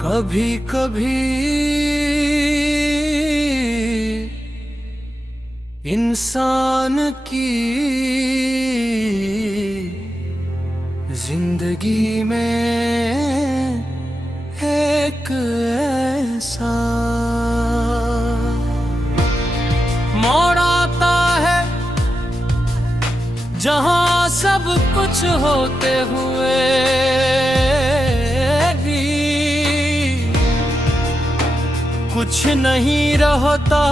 कभी कभी इंसान की जिंदगी में एक ऐसा मोड़ आता है जहां सब कुछ होते हुए भी कुछ नहीं रहता।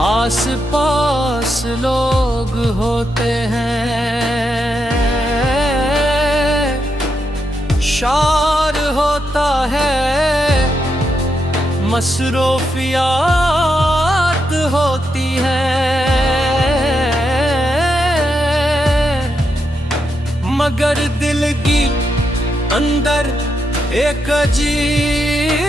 आस पास लोग होते हैं, शार होता है, मसरूफियात होती है, मगर दिल की अंदर एक अजीब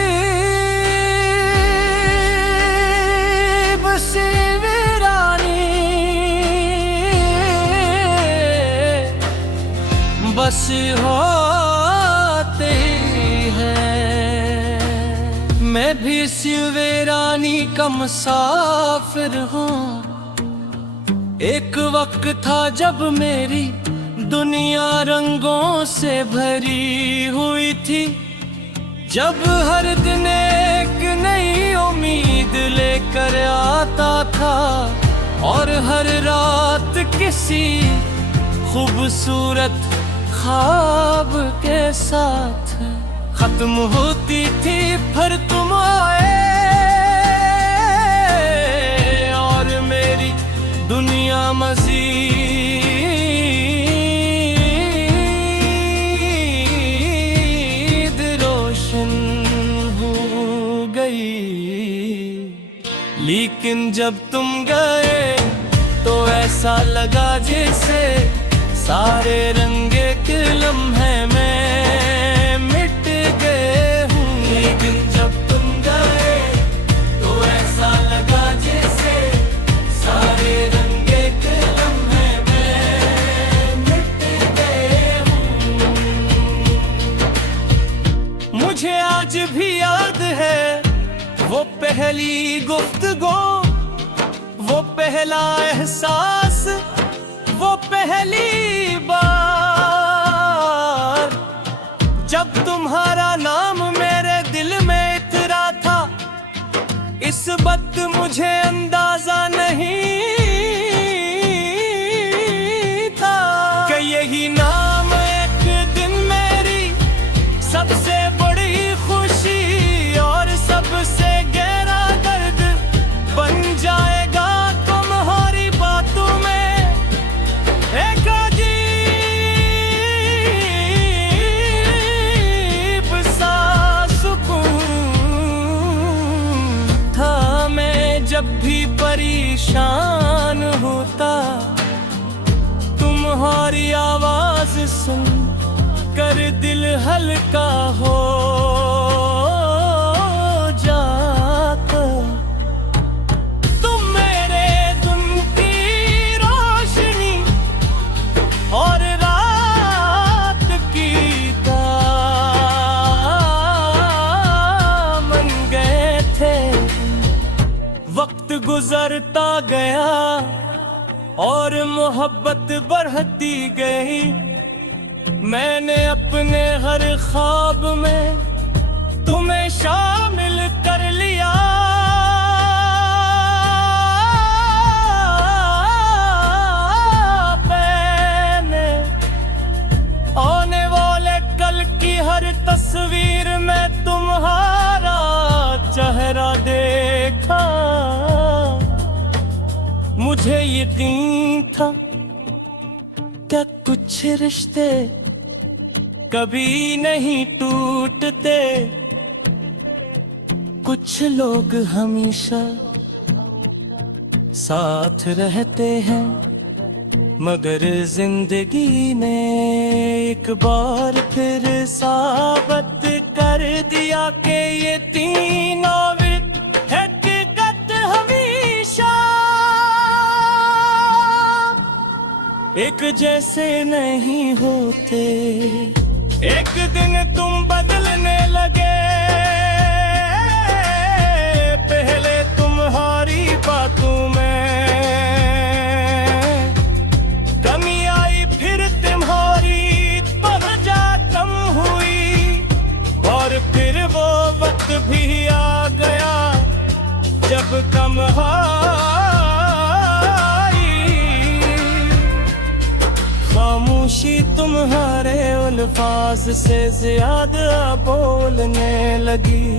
सी वीरानी बस होती है। मैं भी सी वीरानी का मुसाफिर हूँ। एक वक्त था जब मेरी दुनिया रंगों से भरी हुई थी, जब हर दिन एक नई उम्मीद लेकर आता था और हर रात किसी खूबसूरत ख्वाब के साथ खत्म होती थी। फिर तुम आए और मेरी दुनिया मज़ीद रोशन हो गई। लेकिन जब तुम गए तो ऐसा लगा जैसे सारे रंगे के लम्हे में मिट गए हूँ। लेकिन जब तुम गए तो ऐसा लगा जैसे सारे रंगे के लम्हे में मिट गए हूँ। मुझे आज भी याद है वो पहली गुफ्तगू, वो पहला एहसास, वो पहली बार जब तुम्हारा नाम मेरे दिल में इतरा था। इस वक्त मुझे अंदाजा नहीं था कि यही नाम एक दिन मेरी सबसे बड़ी खुशी और सबसे गहरा दर्द बन जाएगा। तुम्हारी बातों में एक अजीब सा सुकून था। मैं जब भी परेशान होता तुम्हारी आवाज सुन कर दिल हल्का हो जाता। तुम मेरे दिन की रोशनी और रात की दामन गए थे। वक्त गुजरता गया और मोहब्बत बढ़ती गई। मैंने अपने हर ख्वाब में तुम्हें शामिल कर लिया। मैंने आने वाले कल की हर तस्वीर में तुम्हारा चेहरा देखा। मुझे यकीन था क्या कुछ रिश्ते कभी नहीं टूटते, कुछ लोग हमेशा साथ रहते हैं। मगर जिंदगी ने एक बार फिर साबित कर दिया कि ये तीनों हकीकत हमेशा एक जैसे नहीं होते। एक दिन तुम अल्फाज से ज्यादा बोलने लगी।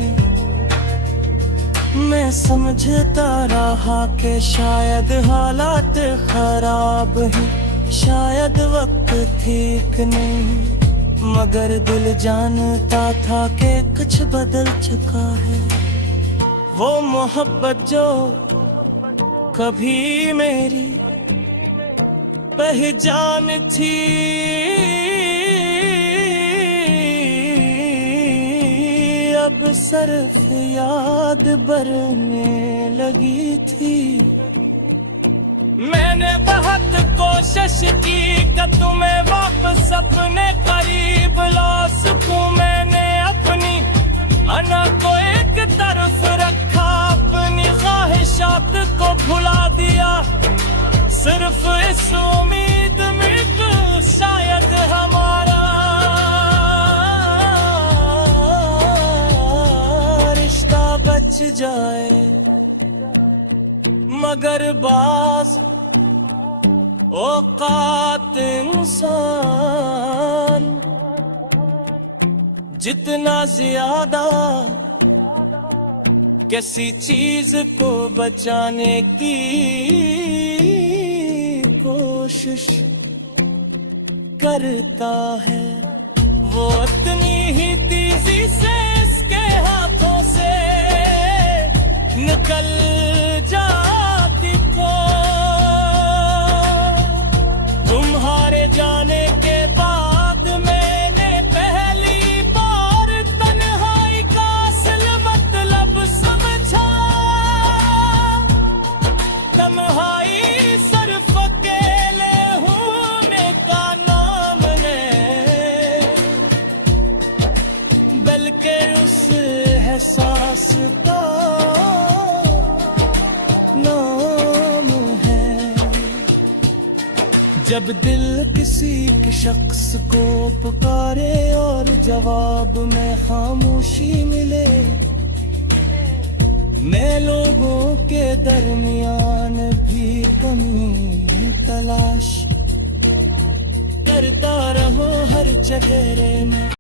मैं समझता रहा कि शायद हालात खराब हैं, शायद वक्त ठीक नहीं, मगर दिल जानता था कि कुछ बदल चुका है। वो मोहब्बत जो कभी मेरी पहचान थी, अब सिर्फ याद बरने लगी थी। मैंने बहुत कोशिश की कि तुम्हें वापस अपने करीब ला सकूं। मैंने अपनी अना को एक तरफ रखा, अपनी ख्वाहिशात को भुला दिया, सिर्फ इस उम्मीद में कि शायद हमारा रिश्ता बच जाए। मगर बाज औकात इंसान जितना ज्यादा किसी चीज को बचाने की कोशिश करता है, वो उतनी ही तेजी से इसके हाथों से निकल जाती को। तुम्हारे जाने के बाद मैंने पहली बार तन्हाई का असल मतलब समझा। तन्हाई सिर्फ अकेले होने का नाम है, बल्कि उस एहसास का नाम है। जब दिल किसी के शख्स को पुकारे और जवाब में खामोशी मिले, मैं लोगों के दरमियान भी कमी तलाश करता रहो हर चेहरे में।